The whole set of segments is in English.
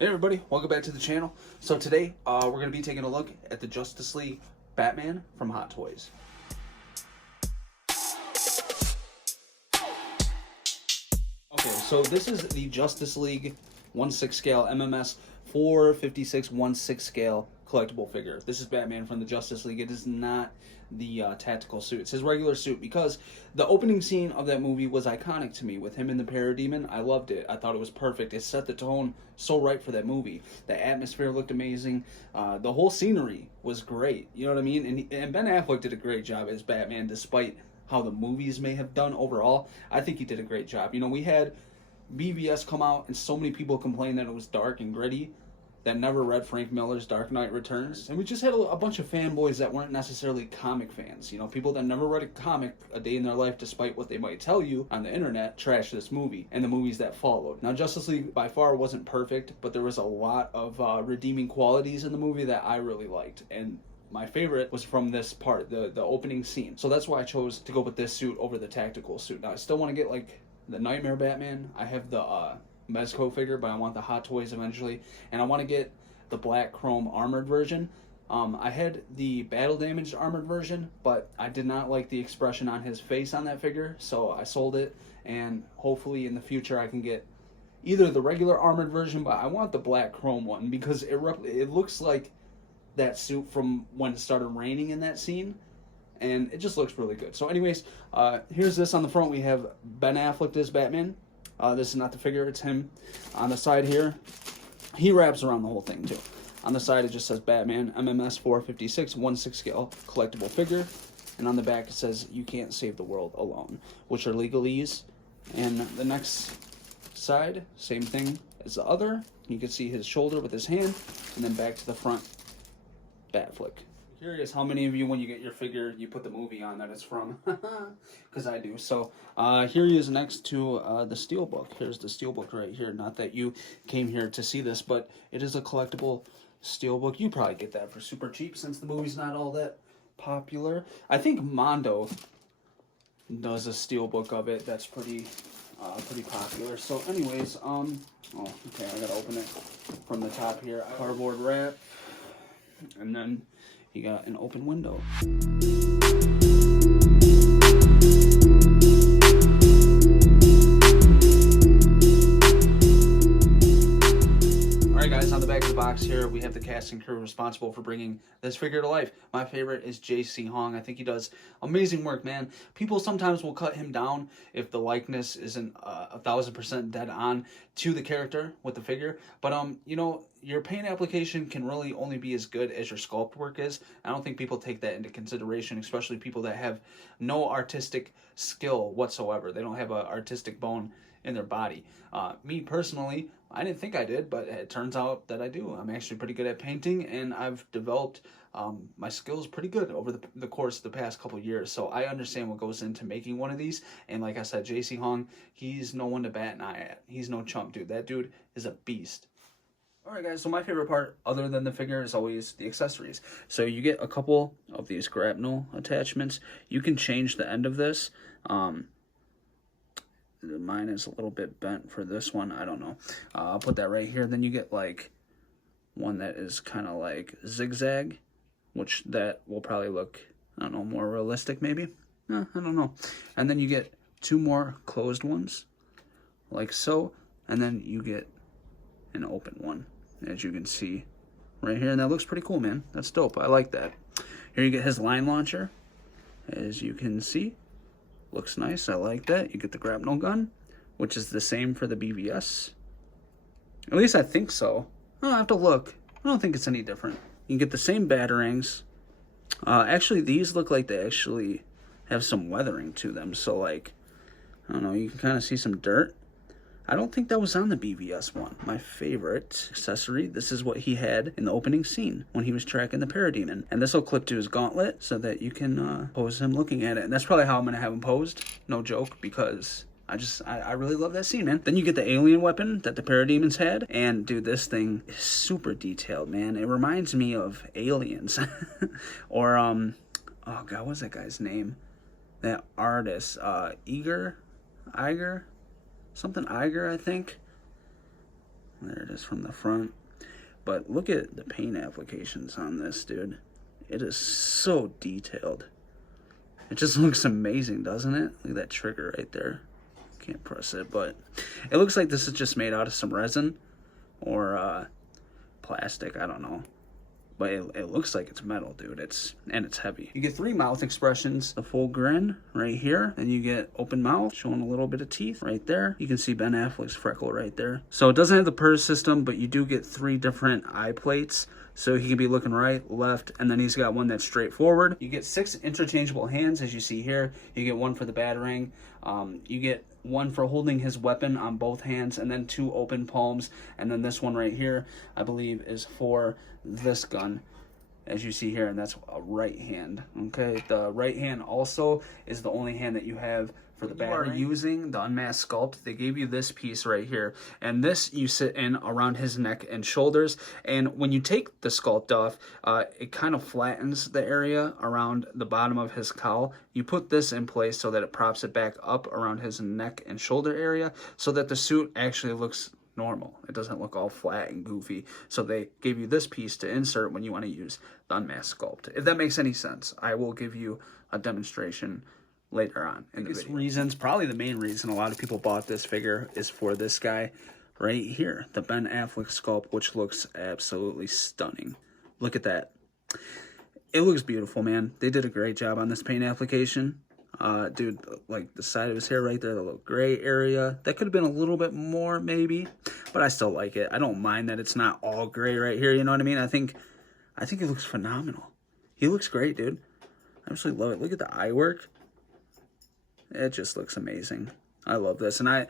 Hey everybody, welcome back to the channel. So today we're going to be taking a look at the Justice League Batman from Hot Toys. Okay, so this is the Justice League 1/6 scale MMS 456 1/6 scale collectible figure. This is Batman from the Justice League. It is not the tactical suit. It's his regular suit because the opening scene of that movie was iconic to me with him and the Parademon. I loved it. I thought it was perfect. It set the tone so right for that movie. The atmosphere looked amazing. The whole scenery was great. You know what I mean? And Ben Affleck did a great job as Batman despite how the movies may have done overall. I think he did a great job. You know, we had BVS come out and so many people complained that it was dark and gritty that never read Frank Miller's Dark Knight Returns. And we just had a bunch of fanboys that weren't necessarily comic fans. You know, people that never read a comic a day in their life, despite what they might tell you on the internet, trash this movie and the movies that followed. Now, Justice League by far wasn't perfect, but there was a lot of redeeming qualities in the movie that I really liked. And my favorite was from this part, the opening scene. So that's why I chose to go with this suit over the tactical suit. Now, I still want to get like the Nightmare Batman. I have the Mezco figure, but I want the Hot Toys eventually, and I want to get the black chrome armored version. I had the battle damaged armored version, but I did not like the expression on his face on that figure, so I sold it, and hopefully in the future I can get either the regular armored version, but I want the black chrome one because it looks like that suit from when it started raining in that scene, and it just looks really good. So anyways, here's this on the front. We have Ben Affleck as Batman. This is not the figure, it's him. On the side here, he wraps around the whole thing too. On the side it just says Batman, MMS 456, 1/6 scale collectible figure. And on the back it says, "You can't save the world alone," which are legalese. And the next side, same thing as the other. You can see his shoulder with his hand, and then back to the front, Batflick. Curious how many of you, when you get your figure, you put the movie on that it's from, because I do. So here he is next to the Steelbook. Here's the Steelbook right here. Not that you came here to see this, but it is a collectible Steelbook. You probably get that for super cheap since the movie's not all that popular. I think Mondo does a Steelbook of it that's pretty popular. So anyways, oh, okay, I gotta open it from the top here. Cardboard wrap, and then you got an open window. Alright guys, on the back of the box here, we have the cast and crew responsible for bringing this figure to life. My favorite is JC Hong. I think he does amazing work, man. People sometimes will cut him down if the likeness isn't 1000% dead on to the character with the figure. But, you know, your paint application can really only be as good as your sculpt work is. I don't think people take that into consideration, especially people that have no artistic skill whatsoever. They don't have an artistic bone in their body. Me personally, I didn't think I did, but it turns out that I do. I'm actually pretty good at painting, and I've developed my skills pretty good over the course of the past couple years. So I understand what goes into making one of these. And like I said, JC Hong, he's no one to bat an eye at. He's no chump, dude. That dude is a beast. Alright guys, so my favorite part, other than the figure, is always the accessories. So you get a couple of these grapnel attachments. You can change the end of this. Mine is a little bit bent for this one. I don't know. I'll put that right here. Then you get like one that is kind of like zigzag, which that will probably look, I don't know, more realistic maybe. I don't know. And then you get two more closed ones, like so. And then you get an open one, as you can see right here. And that looks pretty cool, man. That's dope. I like that. Here you get his line launcher, as you can see. Looks nice. I like that. You get the grapnel gun, which is the same for the BVS. At least I think so. I'll have to look. I don't think it's any different. You get the same batarangs. Actually, these look like they actually have some weathering to them. So, like, I don't know. You can kind of see some dirt. I don't think that was on the BVS one. My favorite accessory, this is what he had in the opening scene when he was tracking the Parademon. And this will clip to his gauntlet so that you can pose him looking at it. And that's probably how I'm going to have him posed. No joke, because I really love that scene, man. Then you get the alien weapon that the Parademons had. And, dude, this thing is super detailed, man. It reminds me of Aliens. Or, oh, God, what's that guy's name? That artist, Iger? Something Iger, I think. There it is from the front. But look at the paint applications on this, dude. It is so detailed. It just looks amazing, doesn't it? Look at that trigger right there. Can't press it, but it looks like this is just made out of some resin or plastic. I don't know. But it looks like it's metal, dude. It's heavy. You get 3 mouth expressions. The full grin right here. Then you get open mouth, showing a little bit of teeth right there. You can see Ben Affleck's freckle right there. So it doesn't have the purse system, but you do get 3 different eye plates. So he can be looking right, left, and then he's got one that's straight forward. You get 6 interchangeable hands, as you see here. You get 1 for the batarang. You get 1 for holding his weapon on both hands, and then 2 open palms. And then this one right here, I believe, is for this gun, as you see here, and that's a right hand. Okay, the right hand also is the only hand that you have for the batarang. You are using the unmasked sculpt. They gave you this piece right here, and this you sit in around his neck and shoulders. And when you take the sculpt off, it kind of flattens the area around the bottom of his cowl. You put this in place so that it props it back up around his neck and shoulder area, so that the suit actually looks normal. It doesn't look all flat and goofy. So they gave you this piece to insert when you want to use the unmasked sculpt. If that makes any sense, I will give you a demonstration later on in the video. Reasons, probably the main reason a lot of people bought this figure is for this guy right here, the Ben Affleck sculpt, which looks absolutely stunning. Look at that. It looks beautiful, man. They did a great job on this paint application. Dude, like the side of his hair right there, the little gray area, that could have been a little bit more maybe, but I still like it. I don't mind that it's not all gray right here, you know what I mean? I think it looks phenomenal. He looks great, dude. I absolutely love it. Look at the eye work. It just looks amazing. I love this, and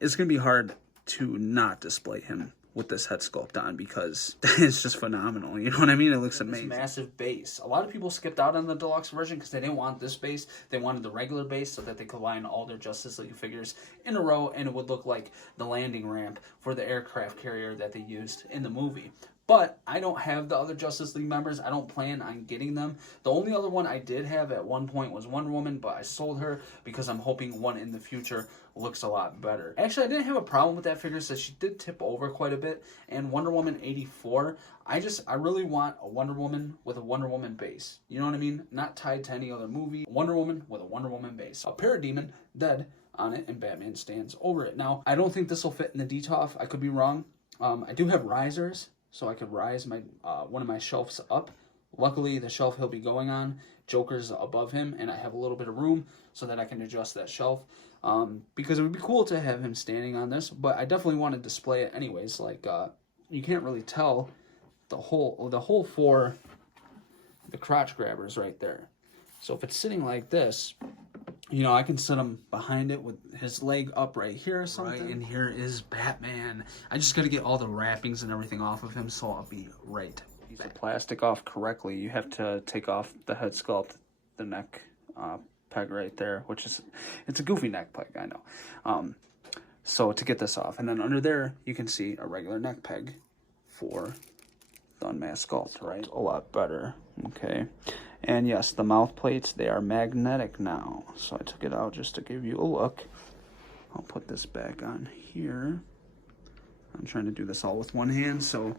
it's gonna be hard to not display him with this head sculpt on, because it's just phenomenal. You know what I mean? It looks amazing. This massive base. A lot of people skipped out on the deluxe version because they didn't want this base. They wanted the regular base so that they could line all their Justice League figures in a row, and it would look like the landing ramp for the aircraft carrier that they used in the movie. But I don't have the other Justice League members. I don't plan on getting them. The only other one I did have at one point was Wonder Woman, but I sold her because I'm hoping one in the future looks a lot better. Actually, I didn't have a problem with that figure, so she did tip over quite a bit. And Wonder Woman 84, I really want a Wonder Woman with a Wonder Woman base. You know what I mean? Not tied to any other movie. Wonder Woman with a Wonder Woman base. A Parademon dead on it, and Batman stands over it. Now, I don't think this will fit in the DTOF. I could be wrong. I do have risers, so I could rise my one of my shelves up. Luckily, the shelf he'll be going on, Joker's above him, and I have a little bit of room so that I can adjust that shelf. Because it would be cool to have him standing on this, but I definitely want to display it anyways. Like, you can't really tell the hole for the crotch grabbers right there. So if it's sitting like this, you know, I can sit him behind it with his leg up right here or something. Right, and here is Batman. I just got to get all the wrappings and everything off of him, so I'll be right back. The plastic off correctly, you have to take off the head sculpt, the neck peg right there, which is, it's a goofy neck peg, I know. So to get this off, and then under there, you can see a regular neck peg for the unmasked sculpt, right? A lot better, okay. And yes, the mouth plates, they are magnetic now. So I took it out just to give you a look. I'll put this back on here. I'm trying to do this all with one hand, so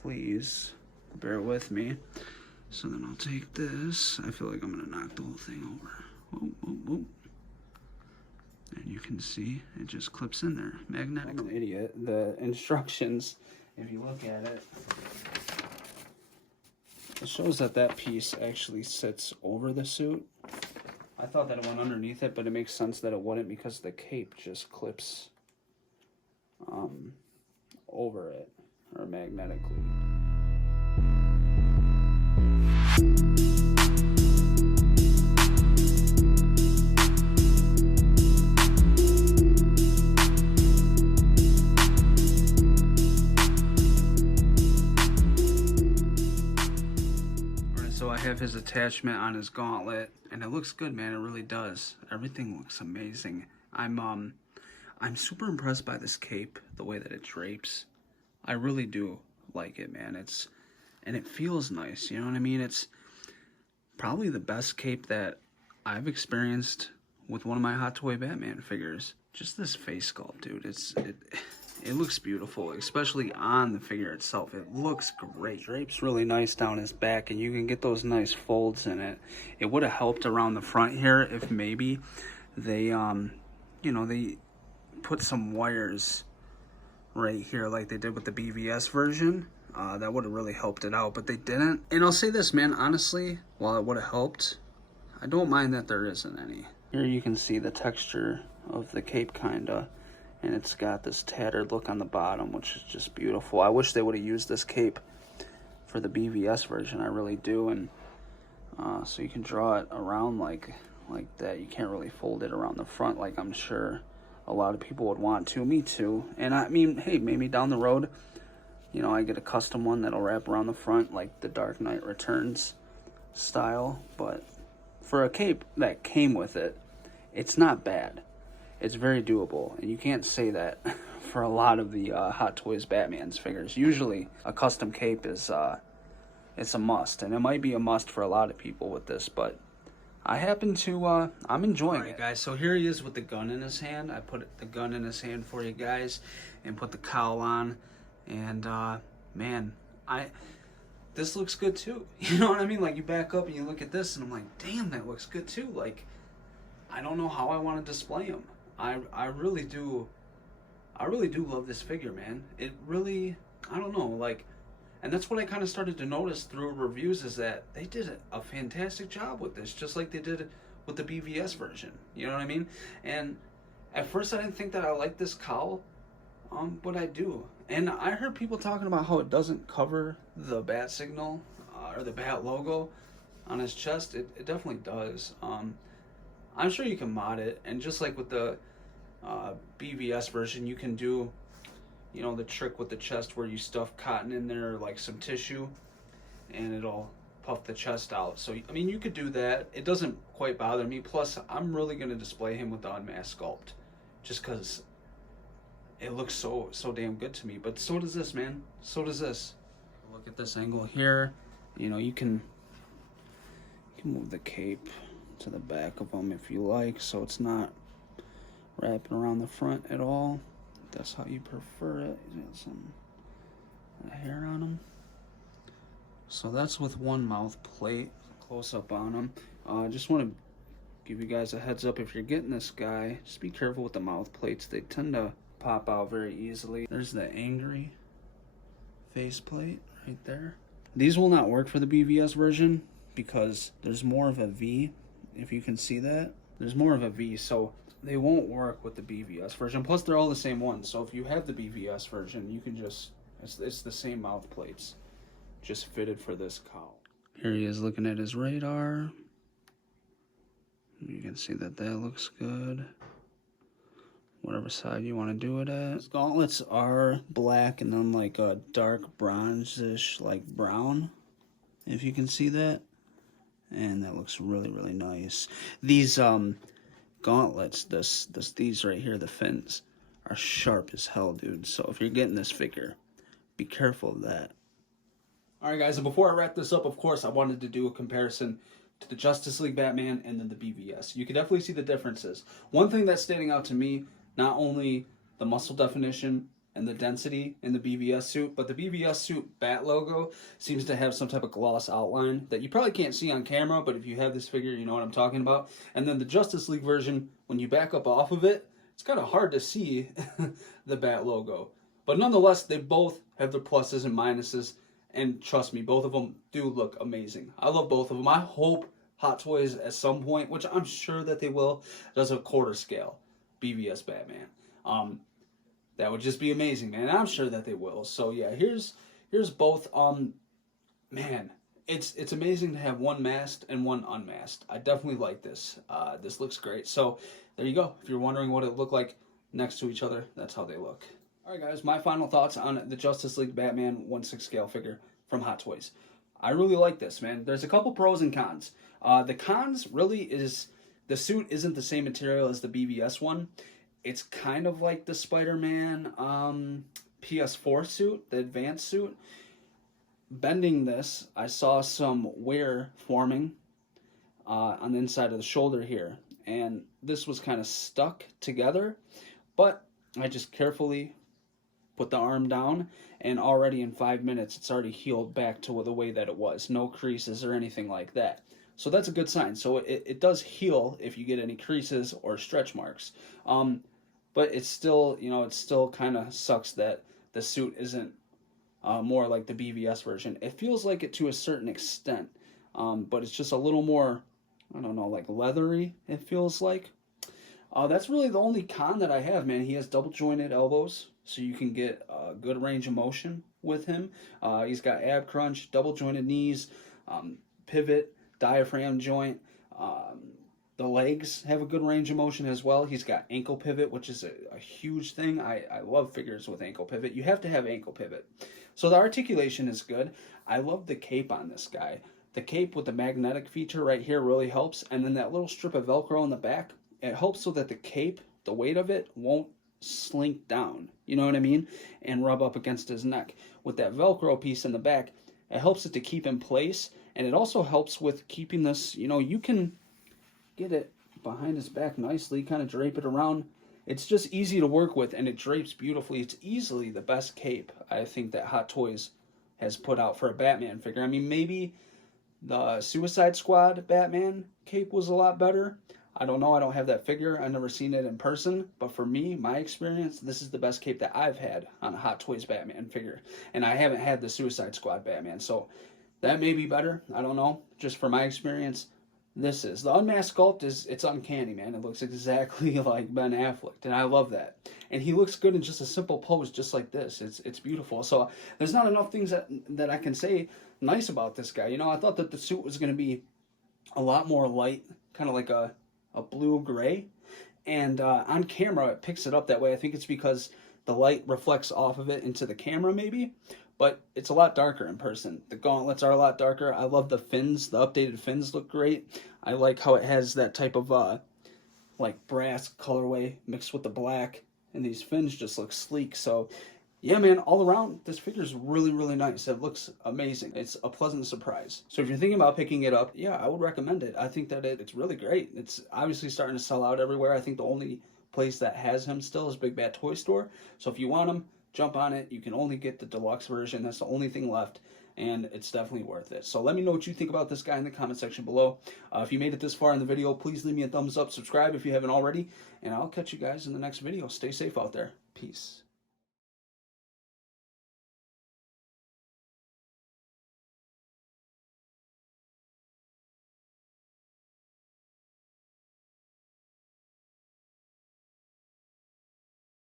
please bear with me. So then I'll take this. I feel like I'm gonna knock the whole thing over. Whoa, whoa, whoa. And you can see it just clips in there magnetically. I'm an idiot. The instructions, if you look at it, it shows that that piece actually sits over the suit. I thought that it went underneath it, but it makes sense that it wouldn't because the cape just clips over it, or magnetically. So I have his attachment on his gauntlet, and it looks good, man. It really does. Everything looks amazing. I'm super impressed by this cape, the way that it drapes. I really do like it, man. And it feels nice, you know what I mean? It's probably the best cape that I've experienced with one of my Hot Toy Batman figures. Just this face sculpt, dude. It looks beautiful, especially on the figure itself. It looks great. Drape's really nice down his back, and you can get those nice folds in it. It would have helped around the front here if maybe they, you know, they put some wires right here like they did with the BVS version. That would have really helped it out, but they didn't. And I'll say this, man, honestly, while it would have helped, I don't mind that there isn't any. Here you can see the texture of the cape, kinda. And it's got this tattered look on the bottom, which is just beautiful. I wish they would have used this cape for the BVS version. I really do. And so you can draw it around like that. You can't really fold it around the front like I'm sure a lot of people would want to. Me too. And I mean, hey, maybe down the road, you know, I get a custom one that'll wrap around the front like the Dark Knight Returns style. But for a cape that came with it, it's not bad. It's very doable, and you can't say that for a lot of the Hot Toys Batman's figures. Usually, a custom cape is it's a must, and it might be a must for a lot of people with this, but I happen to, I'm enjoying it. Guys, so here he is with the gun in his hand. I put the gun in his hand for you guys, and put the cowl on, and man, this looks good too. You know what I mean? Like, you back up and you look at this, and I'm like, damn, that looks good too. Like, I don't know how I want to display him. I really do love this figure, man. It really, I don't know, like, and that's what I kind of started to notice through reviews, is that they did a fantastic job with this, just like they did with the BVS version. You know what I mean? And at first I didn't think that I liked this cowl, but I do. And I heard people talking about how it doesn't cover the bat signal or the bat logo on his chest. It definitely does. I'm sure you can mod it, and just like with the BVS version, you can do, you know, the trick with the chest where you stuff cotton in there, like some tissue, and it'll puff the chest out. So, I mean, you could do that. It doesn't quite bother me. Plus, I'm really going to display him with the unmasked sculpt, just because it looks so damn good to me. But so does this, man. So does this. Look at this angle here. You know, you can move the cape to the back of them if you like, so it's not wrapping around the front at all. If that's how you prefer it. He's got some hair on him. So that's with one mouth plate. Close up on him. Just want to give you guys a heads up, if you're getting this guy, just be careful with the mouth plates. They tend to pop out very easily. There's the angry face plate right there. These will not work for the BVS version because there's more of a V. If you can see that, there's more of a V, so they won't work with the BVS version. Plus, they're all the same ones, so if you have the BVS version, you can just, it's the same mouth plates, just fitted for this cowl. Here he is looking at his radar. You can see that looks good. Whatever side you want to do it at. His gauntlets are black and then like a dark bronze-ish, like brown, if you can see that. And that looks really, really nice. These gauntlets, these right here, the fins, are sharp as hell, dude. So if you're getting this figure, be careful of that. Alright guys, and before I wrap this up, of course, I wanted to do a comparison to the Justice League Batman and then the BVS. You can definitely see the differences. One thing that's standing out to me, not only the muscle definition and the density in the BVS suit, but the BVS suit bat logo seems to have some type of gloss outline that you probably can't see on camera, but if you have this figure, you know what I'm talking about. And then the Justice League version, when you back up off of it, it's kind of hard to see the bat logo. But nonetheless, they both have their pluses and minuses, and trust me, both of them do look amazing. I love both of them. I hope Hot Toys at some point, which I'm sure that they will, does a quarter scale BVS Batman. That would just be amazing, man. I'm sure that they will. So yeah, here's both. Man, it's amazing to have one masked and one unmasked. I definitely like this. This looks great. So there you go. If you're wondering what it looked like next to each other, that's how they look. All right, guys, my final thoughts on the Justice League Batman 1/6 scale figure from Hot Toys. I really like this, man. There's a couple pros and cons. The cons really is the suit isn't the same material as the BVS one. It's kind of like the Spider-Man PS4 suit, the advanced suit. Bending this, I saw some wear forming on the inside of the shoulder here. And this was kind of stuck together. But I just carefully put the arm down, and already in 5 minutes it's already healed back to the way that it was. No creases or anything like that. So that's a good sign. So it does heal if you get any creases or stretch marks. But it's still, you know, it still kind of sucks that the suit isn't more like the BVS version. It feels like it to a certain extent, but it's just a little more, I don't know, like leathery, it feels like. That's really the only con that I have, man. He has double jointed elbows, so you can get a good range of motion with him. He's got ab crunch, double jointed knees, pivot, diaphragm joint. The legs have a good range of motion as well. He's got ankle pivot, which is a huge thing. I love figures with ankle pivot. You have to have ankle pivot. So the articulation is good. I love the cape on this guy. The cape with the magnetic feature right here really helps. And then that little strip of Velcro in the back, it helps so that the cape, the weight of it, won't slink down. You know what I mean? And rub up against his neck. With that Velcro piece in the back, it helps it to keep in place. And it also helps with keeping this, you know, you can get it behind his back nicely, kind of drape it around. It's just easy to work with, and it drapes beautifully. It's easily the best cape I think that Hot Toys has put out for a Batman figure. I mean, maybe the Suicide Squad Batman cape was a lot better. I don't know. I don't have that figure. I've never seen it in person. But for me, my experience, this is the best cape that I've had on a Hot Toys Batman figure. And I haven't had the Suicide Squad Batman. So that may be better. I don't know. Just for my experience, this is. The unmasked sculpt it's uncanny, man. It looks exactly like Ben Affleck, and I love that. And he looks good in just a simple pose just like this. It's beautiful. So there's not enough things that I can say nice about this guy. You know, I thought that the suit was going to be a lot more light, kind of like a blue-gray. And on camera, it picks it up that way. I think it's because the light reflects off of it into the camera, maybe. But it's a lot darker in person. The gauntlets are a lot darker. I love the fins. The updated fins look great. I like how it has that type of like brass colorway mixed with the black. And these fins just look sleek. So yeah, man, all around, this figure is really, really nice. It looks amazing. It's a pleasant surprise. So if you're thinking about picking it up, yeah, I would recommend it. I think that it's really great. It's obviously starting to sell out everywhere. I think the only place that has him still is Big Bad Toy Store. So if you want him, jump on it. You can only get the deluxe version. That's the only thing left, and it's definitely worth it. So let me know what you think about this guy in the comment section below. If you made it this far in the video, please leave me a thumbs up, subscribe if you haven't already, and I'll catch you guys in the next video. Stay safe out there. Peace.